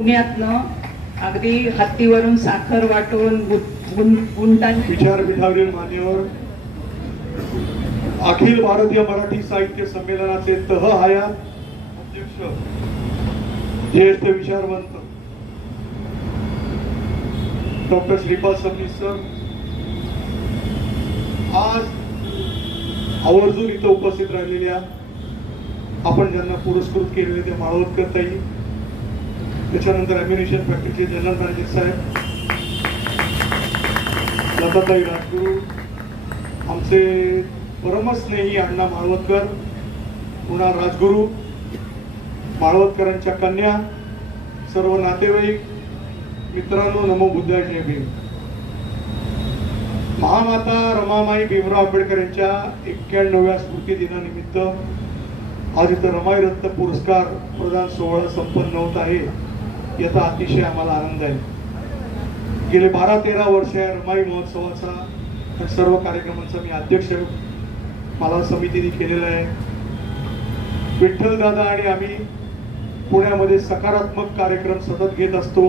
पुण्यातनं अगदी हत्तीवरून साखर वाटून गुंटांनी विचारपीठावरील मान्यवर अखिल भारतीय मराठी साहित्य संमेलनाचे तह हयात अध्यक्ष ज्येष्ठ विचारवंत डॉक्टर श्रीपाद सबनीस सर आज आवर्जून इथं उपस्थित राहिलेल्या आपण ज्यांना पुरस्कृत केलेले ते माळवतकर ताई, त्याच्यानंतर अम्युनिशन फॅक्टरीचे जनरल मॅनेजर साहेब लताताई राजगुरू, आमचे परमस्नेही अण्णा माळवतकर, पुन्हा राजगुरू, माळवतकरांच्या कन्या, सर्व नातेवाईक, मित्रांनो, नमो बुद्धाय, जय भीम. महामाता रमाबाई भीमराव आंबेडकर यांच्या 91व्या स्मृती दिनानिमित्त आज इथं रमाई रत्न पुरस्कार प्रदान सोहळा संपन्न होत आहे. याचा अतिशय आम्हाला आनंद आहे. गेले 12-13 वर्ष या रमाई महोत्सवाचा आणि सर्व कार्यक्रमांचा मी अध्यक्ष मला समितीने केलेला आहे. विठ्ठल दादा आणि आम्ही पुण्यामध्ये सकारात्मक कार्यक्रम सतत घेत असतो.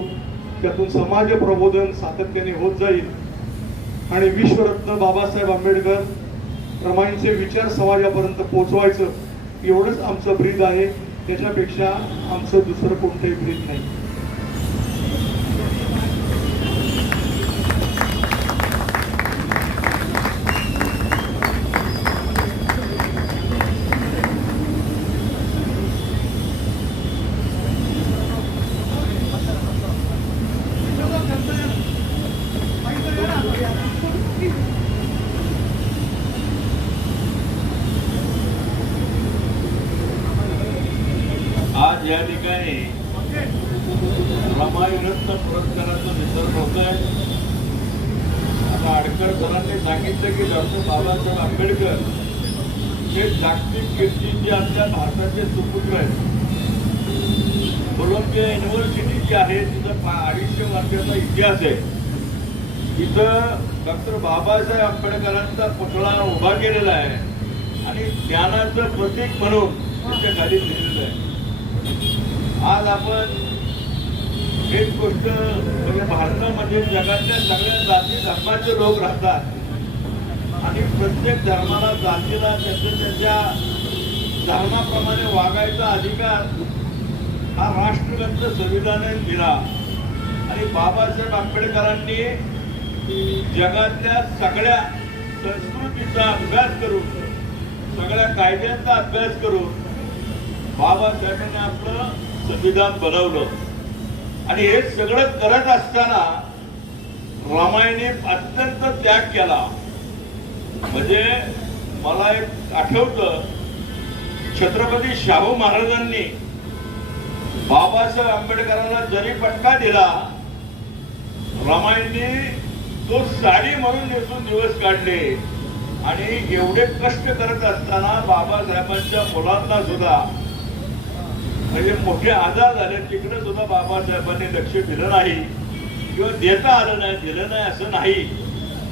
त्यातून समाज प्रबोधन सातत्याने होत जाईल आणि विश्वरत्न बाबासाहेब आंबेडकर रमाईंचे विचार समाजापर्यंत पोहोचवायचं एवढंच आमचं ब्रीद आहे. त्याच्यापेक्षा आमचं दुसरं कोणतंही ब्रीद नाही. आज या ठिकाणी रमाई रत्न पुरस्काराचं वितरण होतंय. आता आडकर सरांनी सांगितलं की डॉक्टर बाबासाहेब आंबेडकर हे जागतिक कीर्तीचे आमच्या भारताचे सुपुत्र आहेत. कोलंबिया युनिव्हर्सिटी जी आहे तिथं 250 वर्षाचा इतिहास आहे. तिथं डॉक्टर बाबासाहेब आंबेडकरांचा पुतळा उभा केलेला आहे आणि ज्ञानाचं प्रतीक म्हणून त्याच्या खाली लिहिलेलं आहे. आज आपण एक गोष्ट म्हणजे भारतामध्ये जगातल्या सगळ्या जाती धर्माचे लोक राहतात आणि प्रत्येक धर्माला जातीला त्याच्या धर्माप्रमाणे वागायचा अधिकार हा राष्ट्रगंध संविधानाने दिला. आणि बाबासाहेब आंबेडकरांनी जगातल्या सगळ्या संस्कृतीचा अभ्यास करून सगळ्या कायद्यांचा अभ्यास करून बाबासाहेबांनी आपलं संविधान बनवलं. आणि हे सगळं करत असताना रमाईने अत्यंत त्याग केला. म्हणजे मला एक आठवतं, छत्रपती शाहू महाराजांनी बाबासाहेब आंबेडकरांना जरी पटका दिला, रमाईने तो साडी म्हणून नेसून दिवस काढले. आणि एवढे कष्ट करत असताना बाबासाहेबांच्या मुलांना सुद्धा म्हणजे मोठे आजार झाले, तिकडे सुद्धा बाबासाहेबांनी लक्ष दिलं नाही किंवा देता आलं नाही, दिलं नाही असं नाही.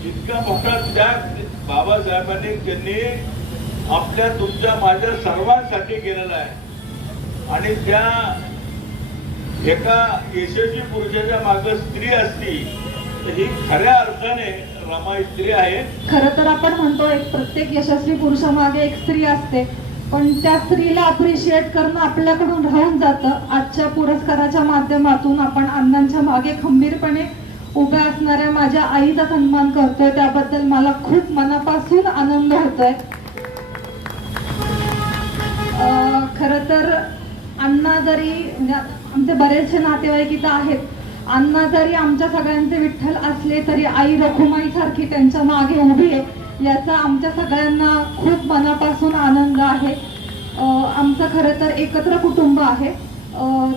इतका मोठा त्याग बाबासाहेबांनी त्यांनी आपल्या तुमच्या माझ्या सर्वांसाठी केलेला आहे. आणि त्या एका यशस्वी पुरुषाच्या मागे स्त्री असती तर ही खऱ्या अर्थाने रमाई स्त्री आहे. खरं तर आपण म्हणतो एक प्रत्येक यशस्वी पुरुषामागे एक स्त्री असते, पण त्या स्त्रीला अप्रिशिएट करणं आपल्याकडून राहून जातं. आजच्या पुरस्काराच्या माध्यमातून आपण अण्णांच्या मागे खंबीरपणे उभ्या असणाऱ्या माझ्या आईचा सन्मान करतोय. त्याबद्दल मला खूप मनापासून आनंद होतोय. खरं तर अण्णा जरी म्हणजे आमचे बरेचसे नातेवाईक इथं आहेत, अण्णा जरी आमच्या सगळ्यांचे विठ्ठल असले तरी आई रखुमाई सारखी त्यांच्या मागे उभी आहे, याचा आमच्या सगळ्यांना खूप मनापासून आनंद आहे. आमचं खरं तर एकत्र कुटुंब आहे.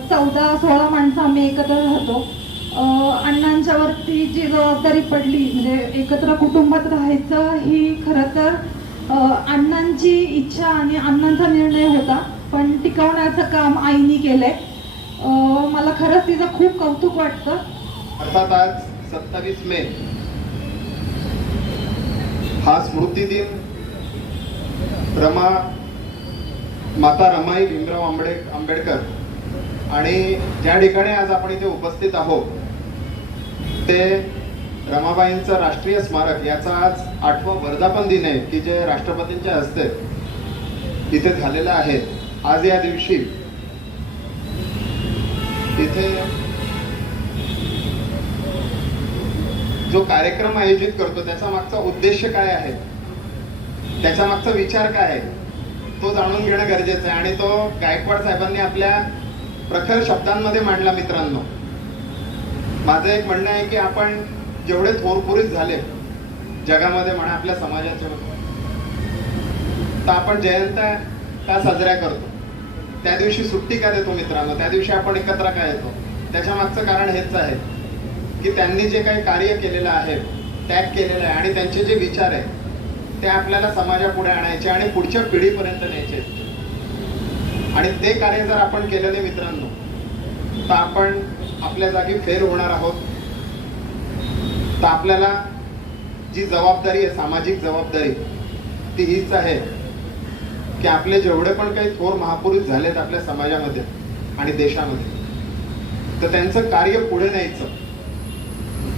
14-16 माणसं आम्ही एकत्र राहतो. अण्णांच्यावरती जी जबाबदारी पडली म्हणजे एकत्र कुटुंबात राहायचं, ही खरं तर अण्णांची इच्छा आणि अण्णांचा निर्णय होता, पण टिकवण्याचं काम आईनी केलंय. मला खरंच तिचं खूप कौतुक वाटतं. अर्थात आज 27 मे हा स्मृती दिन माता रमाई भीमराव आंबेडकर आणि ज्या ठिकाणी आज आपण इथे उपस्थित आहोत ते रमाबाईंचं राष्ट्रीय स्मारक याचा आज 8वा वर्धापन दिन आहे की जे राष्ट्रपतींच्या हस्ते इथे झालेलं आहे. आज या दिवशी इथे जो कार्यक्रम आयोजित करतो त्याचा मागचा उद्देश काय आहे, त्याच्या मागचा विचार काय आहे तो जाणून घेणं गरजेचं आहे. आणि तो गायकवाड साहेबांनी आपल्या प्रखर शब्दांमध्ये मांडला. मित्रांनो, माझं एक म्हणणं आहे की आपण जेवढे थोरपुरीत झाले जगामध्ये म्हणा, आपल्या समाजाच्या, तर आपण जयंत्या का साजऱ्या करतो, त्या दिवशी सुट्टी का देतो मित्रांनो, त्या दिवशी आपण एकत्र का येतो, त्याच्या मागचं कारण हेच आहे की त्यांनी जे काही कार्य केलेलं आहे, त्याग केलेलं आहे आणि त्यांचे जे विचार आहे ते आपल्याला समाजापुढे आणायचे आणि पुढच्या पिढीपर्यंत न्यायचे. आणि ते कार्य जर आपण केलं नाही मित्रांनो तर आपण आपल्या जागी फेर होणार आहोत. तर आपल्याला जी जबाबदारी आहे, सामाजिक जबाबदारी, ती हीच आहे की आपले जेवढे पण काही थोर महापुरुष झालेत आपल्या समाजामध्ये आणि देशामध्ये, तर त्यांचं कार्य पुढे न्यायचं.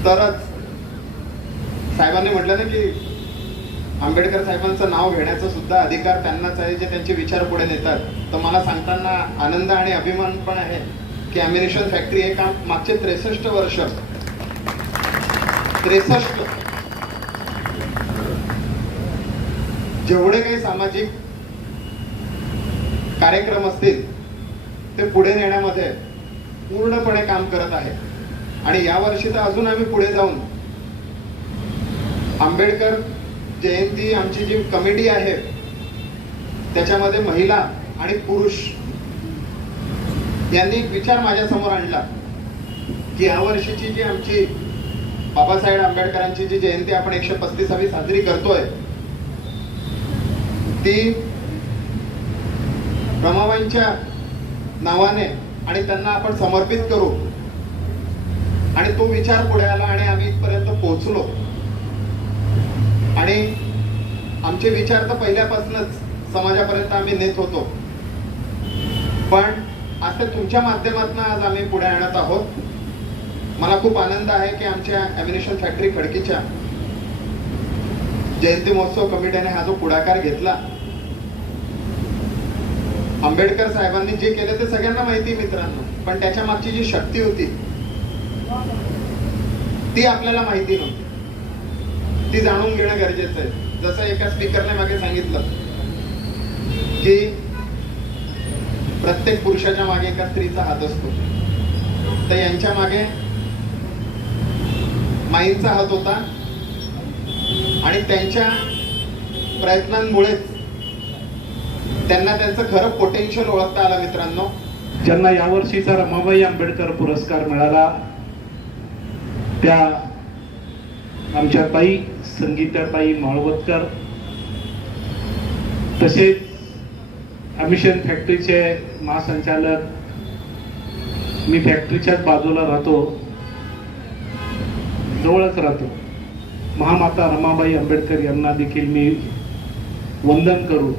तरच साहेबांनी म्हटलं ना की आंबेडकर साहेबांचं नाव घेण्याचा सुद्धा अधिकार त्यांनाच आहे जे त्यांचे विचार पुढे नेतात. तर मला सांगताना आनंद आणि अभिमान पण आहे की ॲम्युनिशन फॅक्टरी हे काम मागचे 63 वर्ष 63 जेवढे काही सामाजिक कार्यक्रम असतील ते पुढे नेण्यामध्ये पूर्णपणे काम करत आहे. आणि यावर्षी तर अजून आम्ही पुढे जाऊन आंबेडकर जयंती आमची जी कमिटी आहे त्याच्यामध्ये महिला आणि पुरुष यांनी एक विचार माझ्या समोर आणला की यावर्षीची जी आमची बाबासाहेब आंबेडकरांची जी जयंती आपण 135वी साजरी करतोय ती रमाबाईंच्या नावाने आणि त्यांना आपण समर्पित करू. आणि तो विचार पुढे आला आणि आम्ही इथपर्यंत पोहोचलो. आणि आमचे विचार तर पहिल्यापासूनच समाजापर्यंत आम्ही नेत होतो, पण असं तुमच्या माध्यमातून आज आम्ही पुढे आणत आहोत. मला खूप आनंद आहे की आमच्या ॲम्युनिशन फॅक्टरी खडकीच्या जयंती महोत्सव कमिटीने हा जो पुढाकार घेतला. आंबेडकर साहेबांनी जे केलं ते सगळ्यांना माहिती मित्रांनो, पण त्याच्या मागची जी शक्ती होती ती आपल्याला माहिती नव्हती. ती जाणून घेणं गरजेचं आहे. जसं एका स्पीकरने मागे सांगितलं की प्रत्येक पुरुषाच्या मागे एका स्त्रीचा हात असतो, तर यांच्या मागे माईंचा हात होता आणि त्यांच्या प्रयत्नांमुळेच त्यांना त्यांचं खरं पोटेन्शियल ओळखता आलं. मित्रांनो, ज्यांना यावर्षीचा रमाबाई आंबेडकर पुरस्कार मिळाला त्या आमच्या ताई संगीताताई माळवतकर, तसेच ॲम्युनिशन फॅक्टरीचे महासंचालक, मी फॅक्टरीच्याच बाजूला राहतो, जवळच राहतो, महामाता रमाबाई आंबेडकर यांना देखील मी वंदन करू.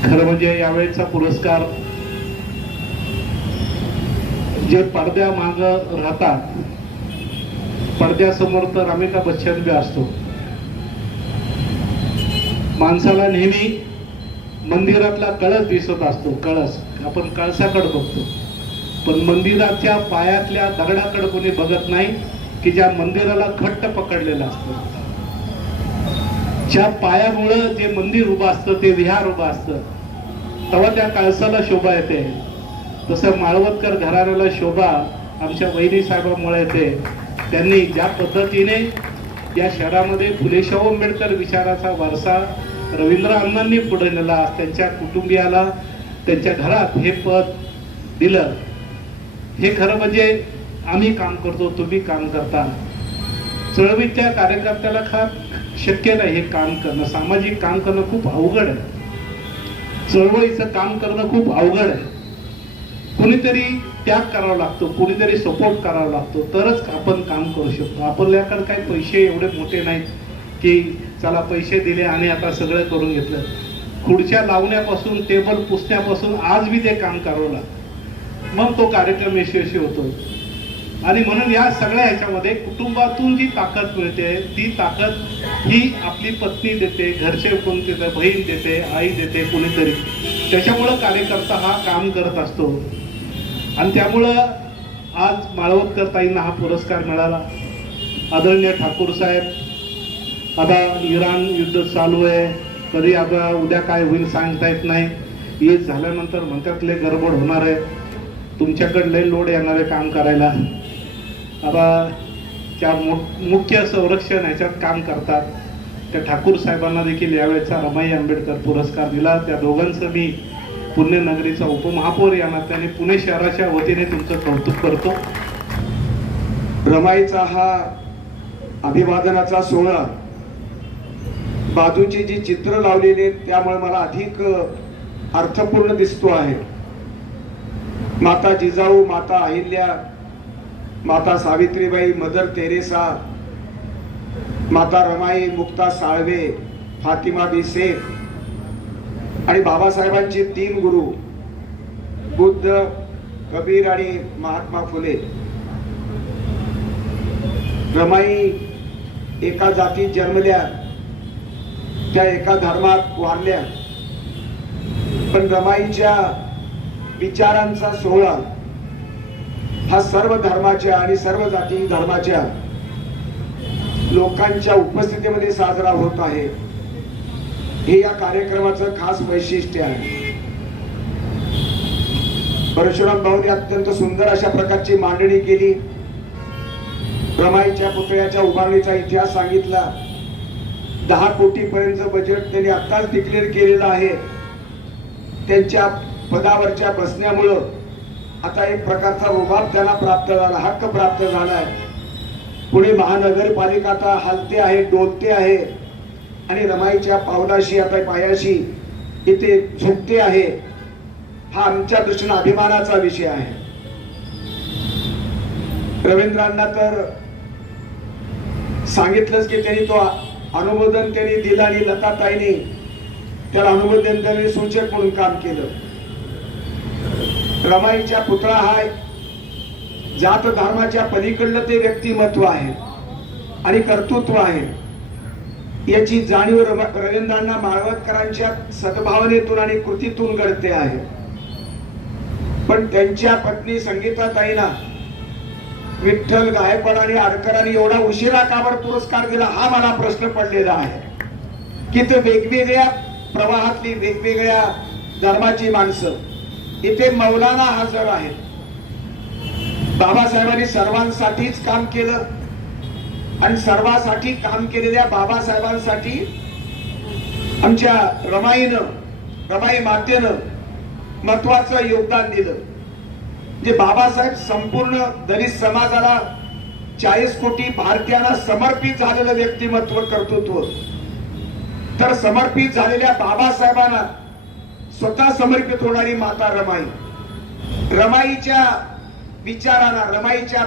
खरं म्हणजे यावेळेचा पुरस्कार जे पडद्यामाग राहतात, पडद्यासमोर तर अमिताभ बच्चन बी असतो. माणसाला नेहमी मंदिरातला कळस दिसत असतो, कळस आपण कळसाकडे बघतो, पण मंदिराच्या पायातल्या दगडाकडे कोणी बघत नाही की ज्या मंदिराला घट्ट पकडलेलं असतं, ज्या पायामुळं जे मंदिर उभं असतं, ते विहार उभं असतं, तेव्हा त्या कळसाला शोभा येते. तसं माळवतकर घराण्याला शोभा आमच्या वैरी साहेबांमुळे येते. त्यांनी ज्या पद्धतीने या शहरामध्ये फुले शाहू आंबेडकर विचाराचा वारसा रवींद्र अण्णांनी पुढे नेला, त्यांच्या कुटुंबियाला त्यांच्या घरात हे पद दिलं, हे खरं म्हणजे आम्ही काम करतो, तुम्ही काम करता. चळवळीच्या कार्यकर्त्याला शक्य नाही हे काम करणं, सामाजिक काम करणं खूप अवघड आहे. चळवळीचं काम करणं खूप अवघड आहे. कुणीतरी त्याग करावा लागतो, कुणीतरी सपोर्ट करावा लागतो, तरच आपण काम करू शकतो. आपल्याकडे काही पैसे एवढे मोठे नाहीत की चला पैसे दिले आणि आता सगळं करून घेतलं. खुर्च्या लावण्यापासून टेबल पुसण्यापासून आज बी ते काम करावं, मग तो कार्यक्रम यशस्वी होतो. आणि म्हणून या सगळ्या ह्याच्यामध्ये कुटुंबातून जी ताकद मिळते ती ताकद ही आपली पत्नी देते, घरचे कोण देते, बहीण देते, आई देते, कोणीतरी. त्याच्यामुळं कार्यकर्ता हा काम करत असतो. आणि त्यामुळं आज माळवदकर ताईंना हा पुरस्कार मिळाला. आदरणीय ठाकूर साहेब, आता इराण युद्ध चालू आहे, कधी आता उद्या काय होईल सांगता येत नाही. येत झाल्यानंतर म्हणतात लय गडबड होणार आहे, तुमच्याकडे लय लोड येणार आहे काम करायला. आता त्या मुख्य संरक्षण ह्याच्यात काम करतात त्या ठाकूर साहेबांना देखील यावेळेचा रमाई आंबेडकर पुरस्कार दिला. त्या दोघांचं मी पुण्यनगरीचा उपमहापौर या नात्याने पुणे शहराच्या वतीने तुमचं कौतुक करतो. रमाईचा हा अभिवादनाचा सोहळा, बाजूची जी चित्र लावलेली आहेत त्यामुळे मला अधिक अर्थपूर्ण दिसतो आहे. माता जिजाऊ, माता अहिल्या, माता सावित्रीबाई, मदर तेरेसा, माता रमाई, मुक्ता साळवे, फातिमा बी शेख आणि बाबासाहेबांचे 3 गुरु बुद्ध, कबीर आणि महात्मा फुले. रमाई एका जातीत जन्मल्या, त्या एका धर्मात वाढल्या, पण रमाईच्या विचारांचा सोहळा हा सर्व धर्माच्या आणि सर्व जाती धर्माच्या लोकांच्या उपस्थितीमध्ये साजरा होत आहे. हे या कार्यक्रमाचं खास वैशिष्ट्य आहे. परशुराम भाऊने अत्यंत सुंदर अशा प्रकारची मांडणी केली. रमाईच्या पुतळ्याच्या उभारणीचा इतिहास सांगितला. 10 कोटीपर्यंत बजेट त्यांनी आत्ताच डिक्लेअर केलेलं आहे. त्यांच्या पदावरच्या बसण्यामुळं आता एक प्रकारचा रुबाब त्यांना प्राप्त झाला, हक्क प्राप्त झालाय. पुणे महानगरपालिका आता हलते आहे, डोलते आहे आणि रमाईच्या पावलाशी, आता पायाशी इथे झुकते आहे. हा आमच्या दृष्टीने अभिमानाचा विषय आहे. रवींद्रांना तर सांगितलंच की त्यांनी तो अनुमोदन त्यांनी दिलं आणि लताताईंनी त्याला अनुमोदन त्यांनी सूचक म्हणून काम केलं. रमाईच्या पुतळा हा जात धर्माच्या पलीकडलं ते व्यक्तिमत्व आहे आणि कर्तृत्व आहे. याची जाणीव रवींद्रांना माळवदकरांच्या सद्भावनेतून आणि कृतीतून घडते आहे. पण त्यांच्या पत्नी संगीताताईंना विठ्ठल गायकवाड आणि आडकरांनी एवढा उशिरा का बरं पुरस्कार दिला, हा मला प्रश्न पडलेला आहे. की ते वेगवेगळ्या प्रवाहातली, वेगवेगळ्या धर्माची माणसं इथे मौलाना हजर आहेत. बाबासाहेबांनी सर्वांसाठीच काम केलं आणि सर्वांसाठी काम केलेल्या बाबासाहेबांसाठी आमच्या रमाई मातेनं महत्वाचं योगदान दिलं. जे बाबासाहेब संपूर्ण दलित समाजाला 40 कोटी भारतीयांना समर्पित झालेलं व्यक्तिमत्व, कर्तृत्व. तर समर्पित झालेल्या बाबासाहेबांना स्वतः समर्पित होणारी माता रमाई, रमाईच्या विचारांना, रमाईच्या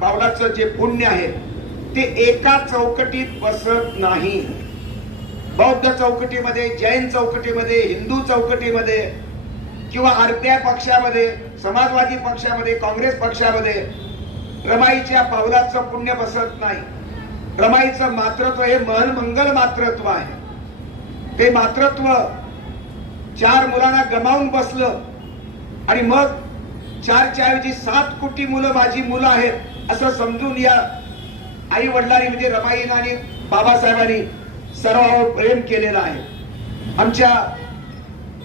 पावलाचं जे पुण्य आहे ते एका चौकटीत बसत नाही. बौद्ध चौकटीमध्ये, जैन चौकटीमध्ये, हिंदू चौकटीमध्ये किंवा अर्ध्या पक्षामध्ये, समाजवादी पक्षामध्ये, काँग्रेस पक्षामध्ये रमाईच्या पावलाचं पुण्य बसत नाही. रमाईचं मातृत्व हे मनमंगल मातृत्व आहे. ते मातृत्व 4 मुलांना गमावून बसलं आणि मग 4च्या ऐवजी 7 कोटी मुलं माझी मुलं आहेत असं समजून या आई वडिलांनी, म्हणजे रमाईनं आणि बाबासाहेबांनी सर्वांवर प्रेम केलेलं आहे. आमच्या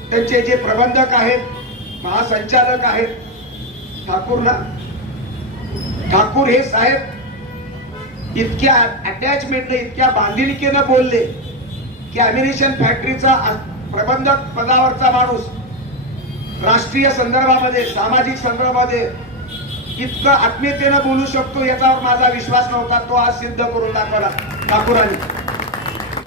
त्यांचे जे प्रबंधक आहेत, महासंचालक आहेत ठाकूर हे साहेब इतक्या अटॅचमेंटने, इतक्या बांधिलकीनं बोलले की अम्युनिशन फॅक्टरीचा प्रबंधक पदावरचा माणूस राष्ट्रीय संदर्भामध्ये, सामाजिक संदर्भामध्ये इतकं आत्मीयतेनं बोलू शकतो याच्यावर माझा विश्वास नव्हता. तो आज सिद्ध करून दाखवला ठाकूरांनी.